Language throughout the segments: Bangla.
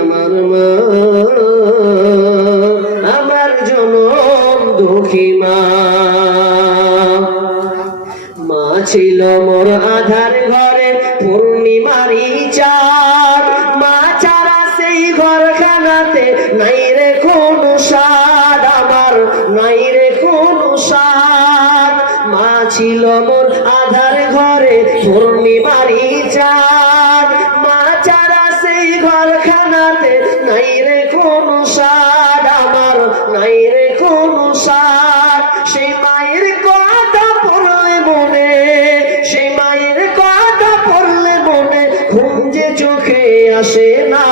আমার মা, আমার জনম দুঃখী মা। মা ছিল মোর আধার ঘরে পূর্ণিমারি চাঁদ, মা ছাড়া সেই ঘরখানাতে নাই রে কোনো স্বাদ, আমার নাই রে কোনো স্বাদ। মা ছিল মোর আধার ঘরে পূর্ণিমারি চাঁদ, মা ছাড়া সেই ঘরখানাতে নাই রে কোনো স্বাদ, আমার নাই রে কোনো স্বাদ। সেই মায়ের কথা পড়লে মনে, সেই মায়ের কথা পড়লে মনে ঘুম যে চোখে আসে না।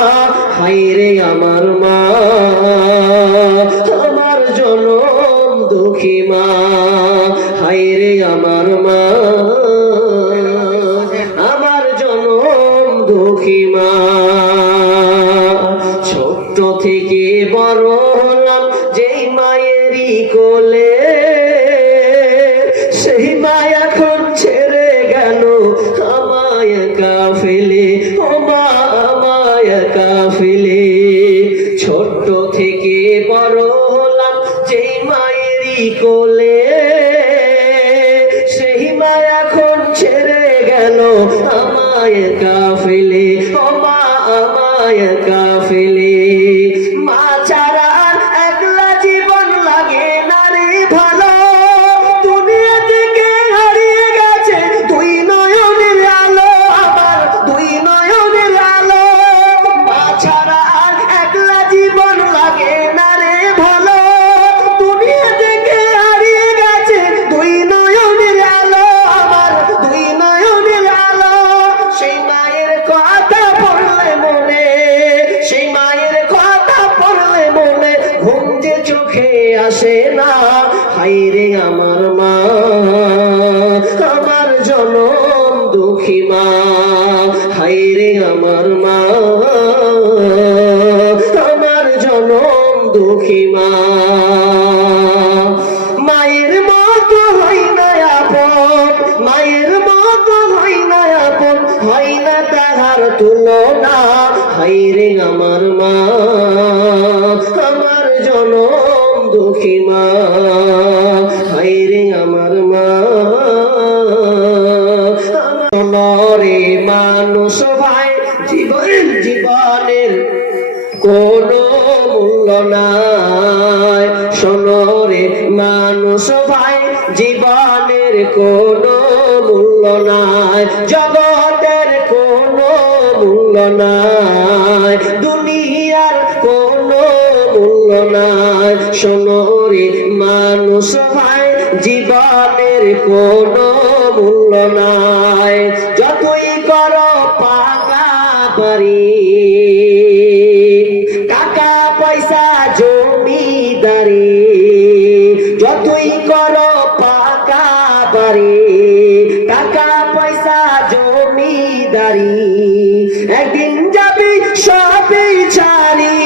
হায়রে আমার মা, আমার জনম দুঃখী মা। হায়রে আমার মা, আমার জনম দুঃখী মা। ছোট্ট থেকে বড় হলাম যেই মায়েরই কোলে, সেই মা এখন ছেড়ে গেল আমায় একা ফেলে, ও মা আমায় একা ফেলে। ছোট্ট থেকে বড় হলাম যেই মায়েরই কোলে, সেই মা এখন ছেড়ে গেল আমায় একা ফেলে, ও মা আমায় একা ফেলে। মা ছাড়া একলা জীবন লাগে না রে ভালো, দুনিয়া থেকে হারিয়ে গেছে দুই নয়নের আলো, আমার দুই নয়নের আলো। মা ছাড়া একলা জীবন লাগে না রে ভালো, দুনিয়া থেকে হারিয়ে গেছে দুই নয়নের আলো, আমার দুই নয়নের আলো। সেই মায়ের কথা পড়লে মনে, সেই মায়ের কথা পড়লে মনে ঘুম যে চোখে আসে না। হায়রে আমার মা, আমার জনম দুঃখী মা। হায়রে আমার মা, আমার জনম দুঃখী মা। মায়ের মতো হয় না আপন, মায়ের মতো হয় না আপন, হয় না তাহার তুলনা। হায়রে আমার মা, আমার জনম দুঃখী মা। হায়রে আমার মা, নরে মানুষ ভাই জীবনের কোনো মূল্য নাই। সোনরে মানুষ ভাই জীবনের কোনো মূল্য নাই, জগতের কোনো মূল্য নাই, দুনিয়ার কোনো মূল্য নাই। সোনরে মানুষ ভাই জীবনের কোনো মূল্য নাই। যতই করো পাকা পারি, টাকা পয়সা জমিদারি, যতই করো পাকা বাড়ি, টাকা পয়সা জমিদারি, একদিন যাবি সবই ছাড়ি,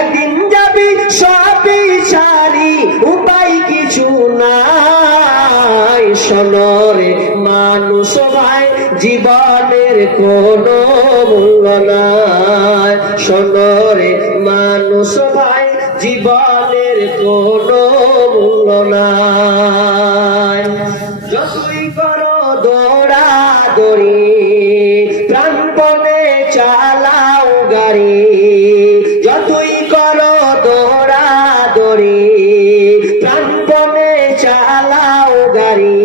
একদিন যাবি সবই ছাড়ি, উপায় কিছু নাই। সোনরে মানুষ ভাই জীবনের কোনো মূল্য নাই। সোনরে মানুষ ভাই জীবনের কোনো মূল্য নাই। যতই করো দৌড়া দৌড়ি, প্রাণপণে চালাও গাড়ি, যতই করো দৌড়া দৌড়ি, প্রাণপণে চালাও গাড়ি।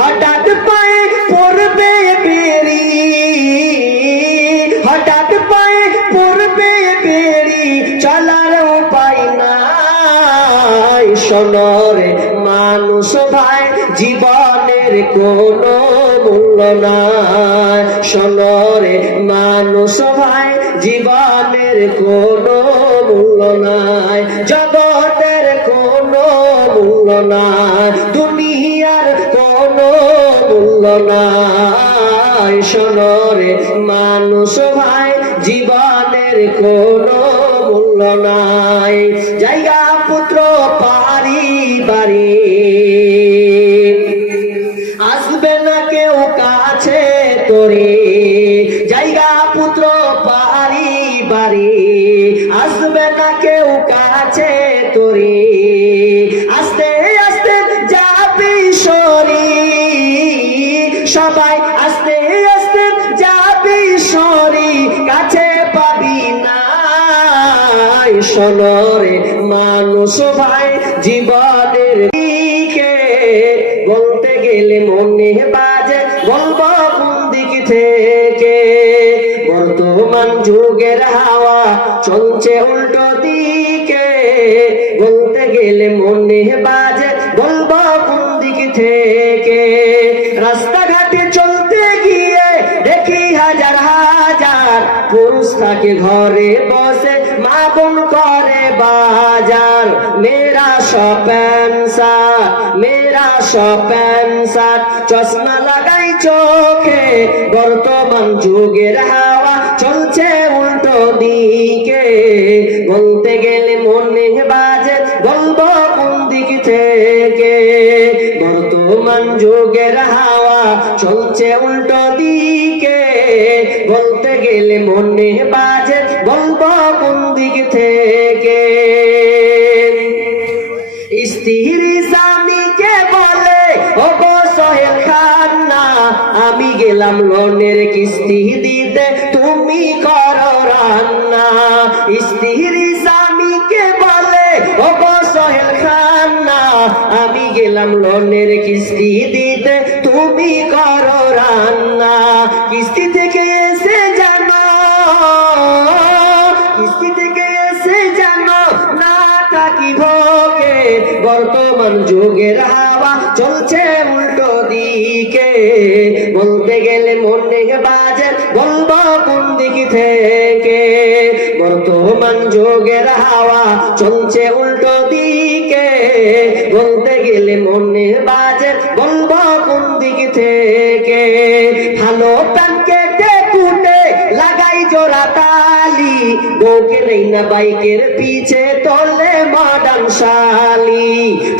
হঠাৎ পায়ে পড়বে বেরি, হঠাৎ পায়ে পড়বে বেরি, চলার উপায় নাই। সোনরে মানুষ ভাই জীবনের কোনো মূল্য নাই। সোনরে মানুষ ভাই জীবনের কোনো মূল্য নাই, জগতের কোনো মূল্য নাই, দুনিয়ার কোনো মূল্য নাই। সোনরে মানুষ ভাই জীবনের কোনো মূল্য নাই। জায়গা পুত্র পারি বাড়ি, আসবে না কেউ কাছে তোরে, জায়গা পিতা পুত্র বাড়ি বাড়ি, আসবে না কেউ কাছে তোরে। আস্তে আস্তে যাবি সরি, সবাই আস্তে আস্তে যাবি সরি, কাছে পাবি না। শোনরে মানুষ ভাই, জীবনের দিকে বলতে গেলে মনে বাজে, বলবো কোন দিক থেকে। বর্তমান যুগের হাওয়া চলছে উল্টো দিকে, বলতে গেলে মনে বাজে, বলবো কোন দিক থেকে। রাস্তাঘাটে চলতে গিয়ে দেখি হাজার হাজার পুরুষ থাকে ঘরে বসে, মা বোন করে বাজার। মেরা শপেন্সার, মেরা শপেন্সার, চশমা লাগাই চোখে, বর্তমান যুগের হাওয়া চলছে উল্টো দিকে। বলতে গেলে মনে বাজে, বলবো কোন দিক থেকে। বর্তমান যুগের হাওয়া চলছে উল্টো দিকে, বলতে গেলে মনে বাজে, বলবো কোন দিক থেকে। স্ত্রী স্বামীকে বলে, ও গো সোহেল খান না, আমি গেলাম লোনের কিস্তি দিতে, তুমি করো রান্না। স্ত্রী স্বামীকে বলে, ও গো সোহেল খান না, আমি গেলাম লোনের কিস্তি দিতে, তুমি করো রান্না। কিস্তি থেকে এসে জানো, কিস্তি থেকে এসে জানো না থাকি ভোগে। বর্তমান যুগের হাওয়া চলছে উল্টো দিকে, বলতে গেলে মনে বাজে, বলবো কোন দিক থেকে। বর্তমান যুগের হাওয়া চলছে উল্টো দিকে, বলতে গেলে মনে বাজে, বলবো কোন দিক থেকে। ভালো প্যান কেটে কুটে লাগাই জোড়া তালি, বউকে নেই না বাইকের পিছে তোলে মডার্ন শালি।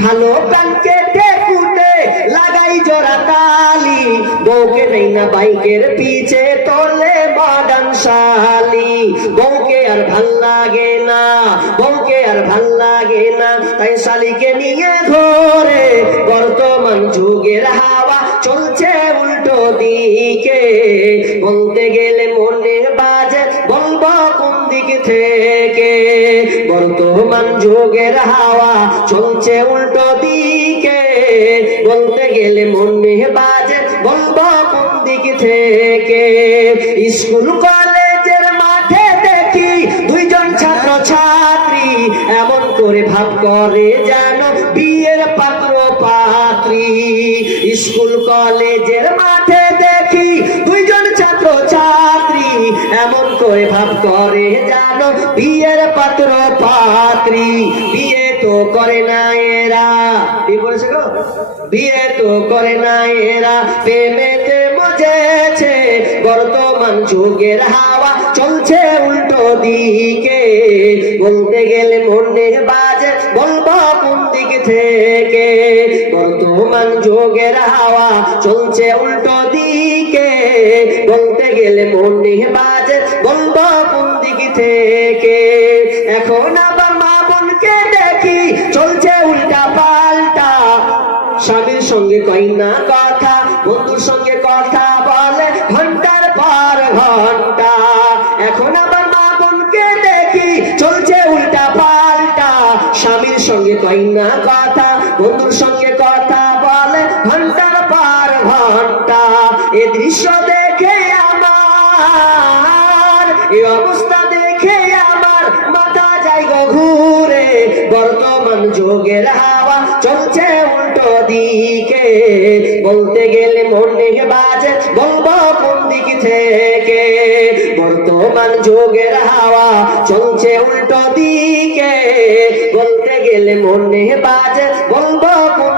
ভালো প্যান কেটে কুটে লাগাই জোড়া তালি, বউকে নেই না বাইকের পিছে তোলে মডার্ন শালি। বউকে আর ভাল লাগে না, বউকে আর ভাল লাগে না, তাই শালিকে নিয়ে ঘোরে। বর্তমান যুগের হাওয়া চলছে উল্টো দিকে, বলতে গেলে মনে বাজে, বলবো কোন দিক থেকে। বর্তমান যুগের হাওয়া চলছে উল্টো দিকে, বলতে গেলে মনে বাজে, বলবো কোন দিক থেকে। স্কুল কলেজের মাঠে দেখি দুইজন ছাত্র ছাত্রী, এমন করে ভাব করে জানো বিয়ের পাত্র পাত্রী। স্কুল কলেজের মাঠে দেখি দুইজন ছাত্র ছাত্রী, এমন করে ভাব করে জানো বিয়ের পাত্র পাত্রী। বিয়ে তো করে না এরা, বিয়ে করেছে গো, বিয়ে তো করে না এরা, প্রেমেতে মজেছে। বর্তমান যুগের হাওয়া চলছে উল্টো দিকে, বলতে গেলে মনে বাজে, বলবো কোন দিক থেকে। বর্তমান যুগের হাওয়া চলছে উল্টো দিকে, বলতে গেলে মনে বাজে, বলবো কোন দিক থেকে। এখন আবার মা বোনকে দেখি চলছে উল্টা পাল্টা, স্বামীর সঙ্গে কই না কথা, বন্ধুর সঙ্গে কথা বলে ঘন্টার পর ঘন্টা। এখন আবার মা বোনকে দেখি চলছে উল্টা পাল্টা, স্বামীর সঙ্গে কই না কথা, বন্ধুর সঙ্গে কথা বলে ঘন্টার পর ঘন্টা। এ দৃশ্য দেখে আমার, এই অবস্থা দেখে আমার মাথা যায় গো ঘুরে। বর্তমান যুগের হাওয়া চলছে উল্টো দিকে, বলতে গেলে মনে বাজে, বলবো কোন দিক থেকে। বর্তমান যুগের হাওয়া চলছে উল্টো দিকে, বলতে গেলে মনে বাজে, বলবো কোন